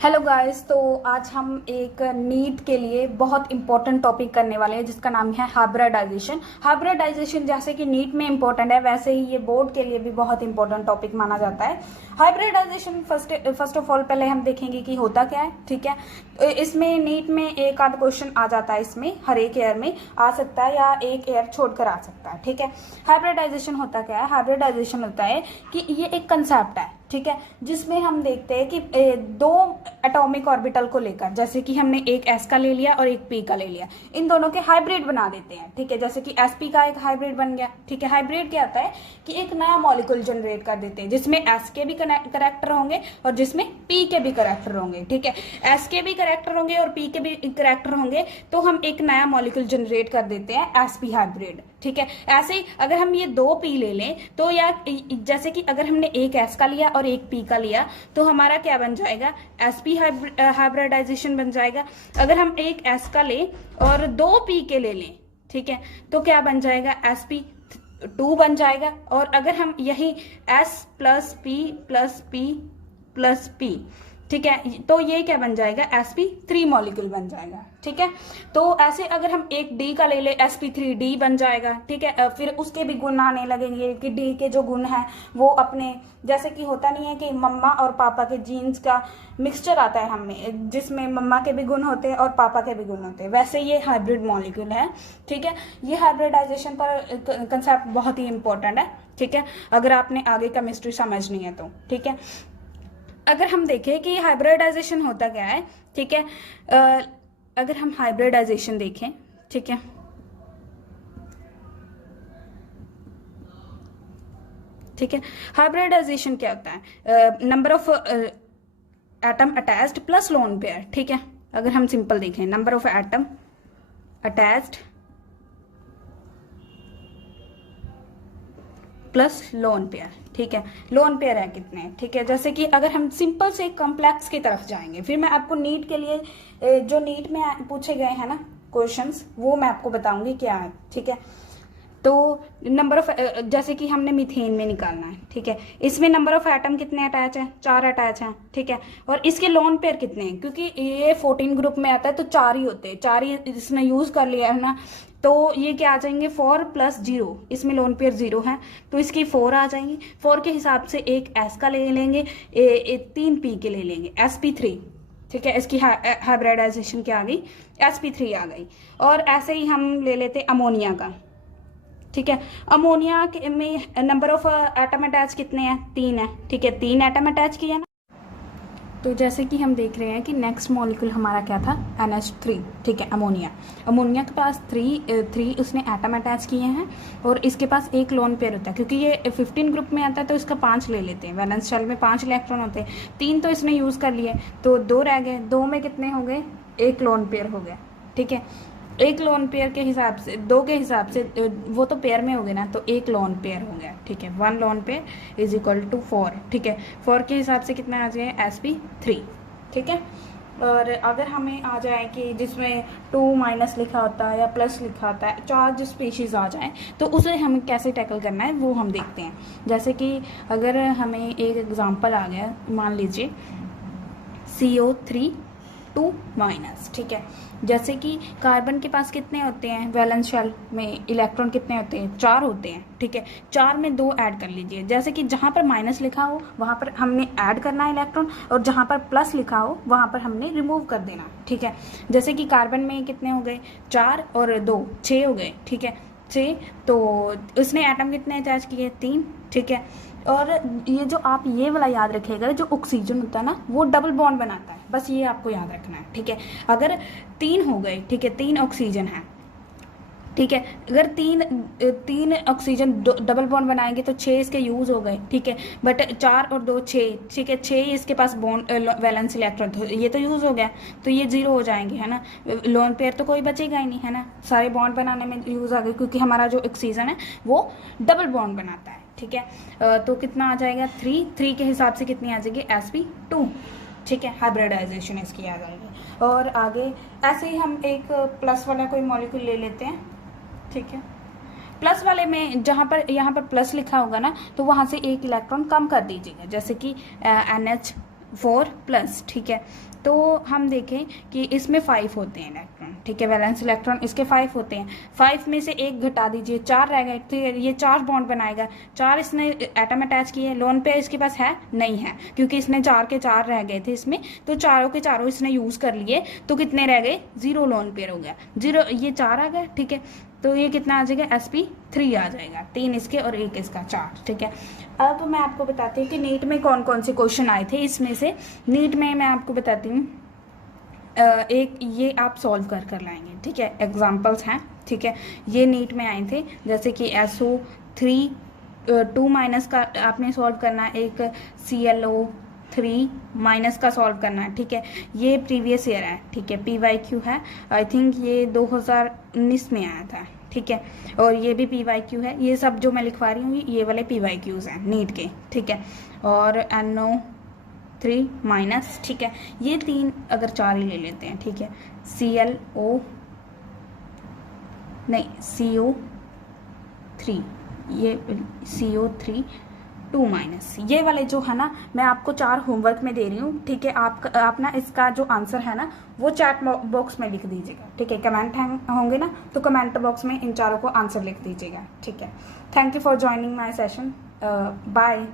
Hello guys. तो आज हम एक नीट के लिए बहुत इंपॉर्टेंट टॉपिक करने वाले हैं जिसका नाम है हाइब्रिडाइजेशन। हाइब्रिडाइजेशन जैसे कि नीट में इंपॉर्टेंट है वैसे ही ये बोर्ड के लिए भी बहुत इंपॉर्टेंट टॉपिक माना जाता है। हाइब्रिडाइजेशन फर्स्ट ऑफ ऑल पहले हम देखेंगे कि होता क्या है। ठीक है, इसमें नीट में एक आध क्वेश्चन आ जाता है, इसमें हर एक ईयर में आ सकता है या एक ईयर छोड़कर आ सकता है। ठीक है, हाइब्रिडाइजेशन होता क्या है? हाइब्रिडाइजेशन होता है कि ये एक कंसेप्ट है, ठीक है, जिसमें हम देखते हैं कि दो एटॉमिक ऑर्बिटल को लेकर, जैसे कि हमने एक s का ले लिया और एक p का ले लिया, इन दोनों के हाइब्रिड बना देते हैं। ठीक है, जैसे कि sp का एक हाइब्रिड बन गया। ठीक है, हाइब्रिड क्या होता है कि एक नया मॉलिक्यूल जनरेट कर देते हैं जिसमें s के भी करेक्टर होंगे और जिसमें p के भी करेक्टर होंगे। ठीक है, s के भी करेक्टर होंगे और p के भी करेक्टर होंगे, तो हम एक नया मॉलिक्यूल जनरेट कर देते हैं sp हाइब्रिड। ठीक है, ऐसे ही अगर हम ये दो p ले लें तो या जैसे कि अगर हमने एक s का लिया और एक p का लिया तो हमारा क्या बन जाएगा? sp हाइब्रिडाइजेशन बन जाएगा। अगर हम एक s का लें और दो p के ले लें, ठीक है, तो क्या बन जाएगा? sp2 बन जाएगा। और अगर हम यही s plus p plus p plus p, ठीक है, तो ये क्या बन जाएगा? sp3 मॉलिक्यूल बन जाएगा। ठीक है, तो ऐसे अगर हम एक d का ले ले sp3d बन जाएगा। ठीक है, फिर उसके भी गुण आने लगेंगे कि d के जो गुण हैं वो अपने, जैसे कि होता नहीं है कि मम्मा और पापा के जीन्स का मिक्सचर आता है हमें, जिसमें मम्मा के भी गुण होते हैं और पापा के भी गुण होते हैं, वैसे ये हाइब्रिड मॉलिक्यूल है। ठीक है, ये हाइब्रिडाइजेशन पर कंसेप्ट बहुत ही इंपॉर्टेंट है। ठीक है, अगर आपने आगे केमिस्ट्री समझनी है तो। ठीक है, अगर हम देखें कि हाइब्रिडाइजेशन होता क्या है, ठीक है, अगर हम हाइब्रिडाइजेशन देखें, ठीक है, ठीक है, हाइब्रिडाइजेशन क्या होता है? Number of atom attached plus lone pair. ठीक है, अगर हम सिंपल देखें, number of atom attached plus lone pair. ठीक है, लोन पेयर है कितने? ठीक है, जैसे कि अगर हम सिंपल से कॉम्प्लेक्स की तरफ जाएंगे, फिर मैं आपको नीट के लिए जो नीट में पूछे गए हैं ना क्वेश्चंस, वो मैं आपको बताऊंगी क्या है। ठीक है, तो नंबर ऑफ, जैसे कि हमने मीथेन में निकालना है। ठीक है, इसमें नंबर ऑफ एटम कितने अटैच हैं? 4 अटैच हैं। ठीक है, और इसके लोन पेयर कितने हैं? क्योंकि ये 14 ग्रुप में आता है तो 4 ही होते हैं, 4 ही इसने यूज कर लिया है ना, तो ये क्या आ जाएंगे? 4 + 0, इसमें लोन पेयर 0 है तो इसकी 4 आ जाएंगी। 4 के हिसाब से एक s का ले लेंगे, 3 p के ले लेंगे, sp3। ठीक है, इसकी हाइब्रिडाइजेशन क्या आ गई? sp3 आ गई। और ऐसे ही हम ले लेते अमोनिया का। ठीक है, अमोनिया में नंबर ऑफ एटम अटैच कितने हैं? 3 है। ठीक है, 3 एटम अटैच किया ना, तो जैसे कि हम देख रहे हैं कि नेक्स्ट मॉलिक्यूल हमारा क्या था? NH3। ठीक है, अमोनिया। अमोनिया के पास 3 उसने एटम अटैच किए हैं और इसके पास एक लोन पेयर होता है, क्योंकि ये 15 ग्रुप में आता है तो इसका 5 ले लेते हैं। वैलेंस शेल में 5 इलेक्ट्रॉन होते हैं, 3 तो इसने यूज़ कर लिए तो 2 रह गए। 2 में कितने हो गए? एक लोन पेयर हो गया। ठीक है, एक लोन पेयर के हिसाब से, 2 के हिसाब से, वो तो पेयर में हो गए ना, तो एक लोन पेयर हो गया। ठीक है, 1 lone pair is equal to 4। ठीक है, 4 के हिसाब से कितना आ जाए? sp3। ठीक है, और अगर हमें आ जाए कि जिसमें 2- लिखा होता है या प्लस लिखा होता है, चार्ज स्पीशीज आ जाए, तो उसे हमें कैसे टैकल करना है वो हम देखते हैं। जैसे कि अगर हमें एक एग्जाम्पल आ गया, मान लीजिए CO3 2-। ठीक है, जैसे कि कार्बन के पास कितने होते हैं? वैलेंस शेल में इलेक्ट्रॉन कितने होते हैं? 4 होते हैं। ठीक है, 4 में 2 ऐड कर लीजिए। जैसे कि जहाँ पर माइनस लिखा हो वहाँ पर हमने ऐड करना है इलेक्ट्रॉन, और जहाँ पर प्लस लिखा हो वहाँ पर हमने रिमूव कर देना। ठीक है, जैसे कि कार्बन में कितने हो गए? 4 और 2 6 हो गए। ठीक है, 6, तो उसने एटम कितने अटैच किए? 3। ठीक है, और ये जो आप ये वाला याद रखिएगा, जो ऑक्सीजन होता है ना वो डबल बॉन्ड बनाता है, बस ये आपको याद रखना है। ठीक है, अगर 3 हो गए, ठीक है, 3 ऑक्सीजन है। ठीक है, अगर 3 ऑक्सीजन डबल बॉन्ड बनाएंगे तो 6 इसके यूज हो गए। ठीक है, बट 4 और 2 6। ठीक है, 6 इसके पास बॉन्ड वैलेंस इलेक्ट्रॉन, तो ये तो यूज हो गया, तो ये 0 हो जाएंगे, है ना। लोन पेयर तो कोई बचेगा ही नहीं, है ना, सारे बॉन्ड बनाने में यूज आ गए, क्योंकि हमारा जो ऑक्सीजन है वो डबल बॉन्ड बनाता है। ठीक है, तो कितना आ जाएगा? 3 के हिसाब से कितनी आ जाएगी? sp2। ठीक है, हाइब्रिडाइजेशन इसकी आ जाएगी। और आगे ऐसे ही हम एक प्लस वाला कोई मॉलिक्यूल ले लेते हैं। ठीक है, प्लस वाले में जहाँ पर यहाँ पर प्लस लिखा होगा ना, तो वहाँ से एक इलेक्ट्रॉन कम कर दीजिएगा, जैसे कि NH 4 प्लस, ठीक है। तो हम देखें कि इसमें 5 होते हैं इलेक्ट्रॉन, ठीक है, वैलेंस इलेक्ट्रॉन इसके 5 होते हैं। 5 में से एक घटा दीजिए, 4 रह गए, तो ये 4 बॉन्ड बनाएगा। 4 इसने एटम अटैच किए, लोन पेयर इसके पास है नहीं है, क्योंकि इसने 4 के 4 रह गए थे इसमें, तो चारों के चारों इसने यूज कर लिए, तो कितने रह गए, 0 लोन पेयर हो गया, 0, ये 4 आ गया, ठीक है। तो ये कितना आ जाएगा, sp3 आ जाएगा, 3 इसके और 1 इसका, 4, ठीक है। अब मैं आपको बताती हूँ कि नीट में कौन कौन से क्वेश्चन आए थे। इसमें से नीट में मैं आपको बताती हूँ, एक ये आप सॉल्व कर लाएंगे, ठीक है, एग्जाम्पल्स हैं, ठीक है। ये नीट में आए थे, जैसे कि SO3 2 माइनस का आपने सॉल्व करना है, एक ClO3 माइनस का सॉल्व करना है, ठीक है। ये प्रीवियस ईयर है, ठीक है, PYQ है, आई थिंक ये 2019 में आया था, ठीक है। और ये भी PYQ है, ये सब जो मैं लिखवा रही हूँ ये वाले PYQs हैं नीट के, ठीक है। और NO3 माइनस, ठीक है, ये 3 अगर 4 ही ले लेते हैं, ठीक है, CO3, ये CO3 2 माइनस, ये वाले जो है ना, मैं आपको 4 होमवर्क में दे रही हूँ, ठीक है। आप ना इसका जो आंसर है ना वो चैट बॉक्स में लिख दीजिएगा, ठीक है। कमेंट होंगे ना, तो कमेंट बॉक्स में इन चारों को आंसर लिख दीजिएगा, ठीक है। Thank you for joining my session, bye.